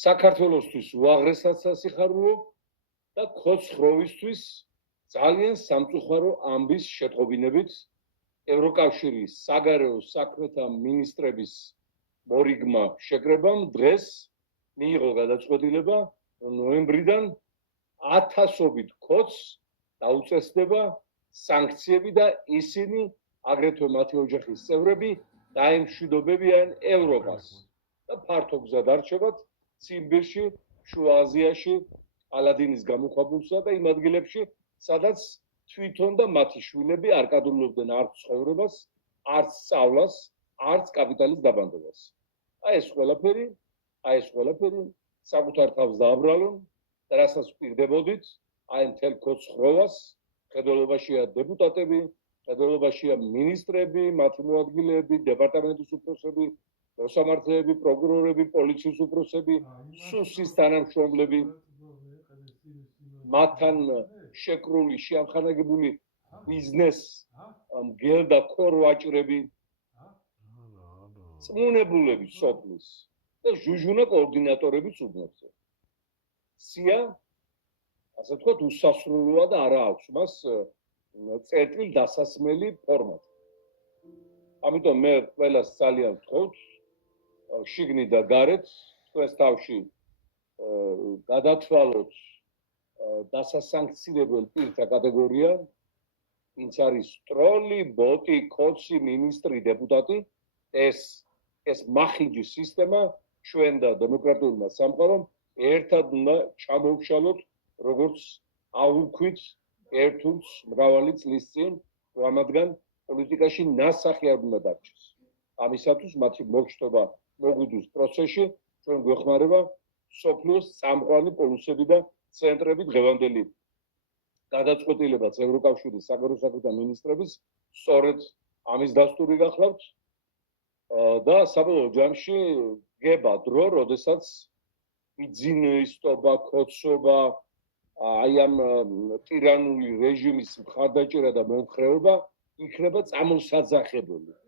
საქართველოსთვის უაღრესად სასიხარულო და ქოცხროვისთვის ძალიან სამწუხარო ამბის შეტყობინებით ევროკავშირის საგარეო საქმეთა მინისტრების მორიგმა შეკრებამ დღეს მიიღო გადაწყვეტილება, რომ ნოემბრიდან 1000-ობით ქოც დაუწესდება სანქციები და ისინი აგრეთვე მათი ოჯახის წევრები დაემშვიდობებიან ევროპას და ფართო გზად არჩევათ ციმბირში, შუა აზიაში, ალადინის გამოქვაბულსა და იმ ადგილებში, სადაც თვითონ და მათი შვილები არ კადრულობდნენ არც ცხოვრებას, არც სწავლას, არც კაპიტალის დაბანდებას. აი ეს ყველაფერი საკუთარ თავს დააბრალონ და რასაც ვპირდებოდით, აი მთელ ქოცხროვას, მხედველობაშია დეპუტატები, მხედველობაშია მინისტრები, მათი მოადგილეები, დეპარტამენტის უფროსები, მოსამართლეები, პროკურორები, პოლიციის უფროსები, სუსის თანამშრომლები, მათთან შეკრული, შეამხანაგებული ბიზნეს მგელ და ქორ ვაჭრები, წმუნებულები სოფლის და ჟუჟუნა კოორდინატორებიც უბნებზე. სია, ასე ვთქვათ, უსასრულოა და არა აქვს მას წერტილ დასასმელი ფორმატი. ამიტომ მე ყველას ძალიან ვთხოვთ, შიგნით და გარეთ, თქვენს თავში გადათვალოთ დასასანქცირებელ პირთა კატეგორია, ვინც არის ტროლი, ბოტი, ქოცი, მინისტრი, დეპუტატი, ეს მახინჯი სისტემა ჩვენ და დემოკრატიულმა სამყარომ ერთად უნდა ჩამოვშალოთ, როგორც აუქვით ერთუց მრავალი წლის წინ, რამადგან პოლიტიკაში ნასახი არ უნდა დარჩეს. ამისათვის მათი მოგშტობა მოგვიდის პროცესში, ჩვენ გვეხმარება სოფლიოს წამყვანი პოლუსები და ცენტრები დღევანდელი გადაწყვეტილებაც ევროკავშირის საგარეო საქმეთა მინისტრების სწორედ ამის დასტური გახლავთ და საბოლოო ჯამში გება დრო, როდესაც ბიძინეისტობა, ქოცობა, აი ამ ტირანული რეჟიმის მხარდაჭერა და მომხრეობა იქნება წამოსაძახებელი.